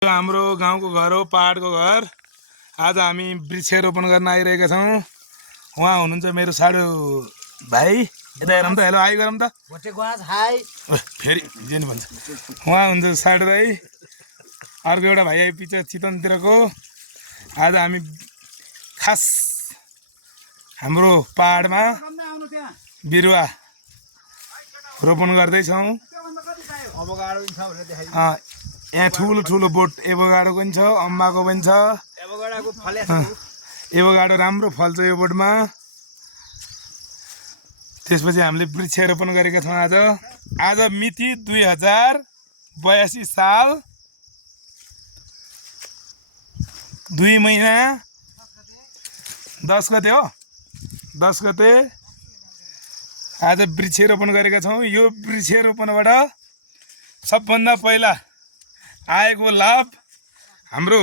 हाम्रो गाउँको घर हो, पहाडको घर। आज हामी वृक्षारोपण गर्न आइरहेका छौँ। उहाँ हुनुहुन्छ मेरो साडो भाइ। यता हेरौँ त, हेलो हाई गरौँ त। फेरि जे नि भन्छ। उहाँ हुन्छ साडो भाइ। अर्को एउटा भाइ आइपुग्छ चितवनतिरको। आज हामी खास हाम्रो पहाडमा बिरुवा रोपण गर्दैछौँ। यहाँ ठुलो ठुलो बोट एभोगाडोको पनि छ, अम्बाको पनि छ। एभोगाडो राम्रो फल्छ यो बोटमा। त्यसपछि हामीले वृक्षारोपण गरेका छौँ। आज मिति 2082 साल 2 महिना 10 गते हो। 10 गते आज वृक्षारोपण गरेका छौँ। यो वृक्षारोपणबाट सबभन्दा पहिला आएको लाभ हाम्रो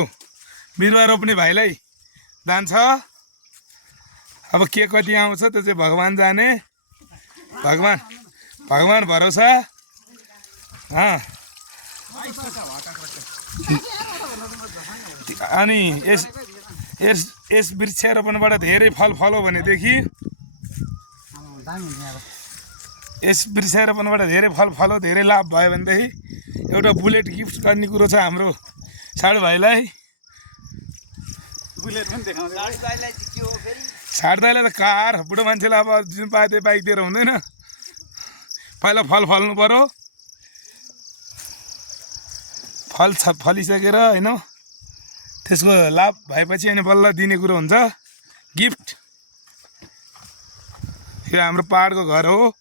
बिरुवा रोप्ने भाइलाई जान्छ। अब के कति आउँछ त्यो चाहिँ भगवान जाने। भगवान भरोसा। अनि यस वृक्षारोपणबाट धेरै फल फल्यो भनेदेखि धेरै लाभ भयो भनेदेखि एउटा बुलेट गिफ्ट गर्ने कुरो छ हाम्रो साडो भाइलाई। साडो दाइलाई त कार, बुढो मान्छेलाई अब जुन पाए त्यो बाइक दिएर हुँदैन। पहिला फल फल्नु पर्यो। फलिसकेर होइन त्यसको लाभ भएपछि अनि बल्ल दिने कुरो हुन्छ गिफ्ट। यो हाम्रो पहाडको घर हो।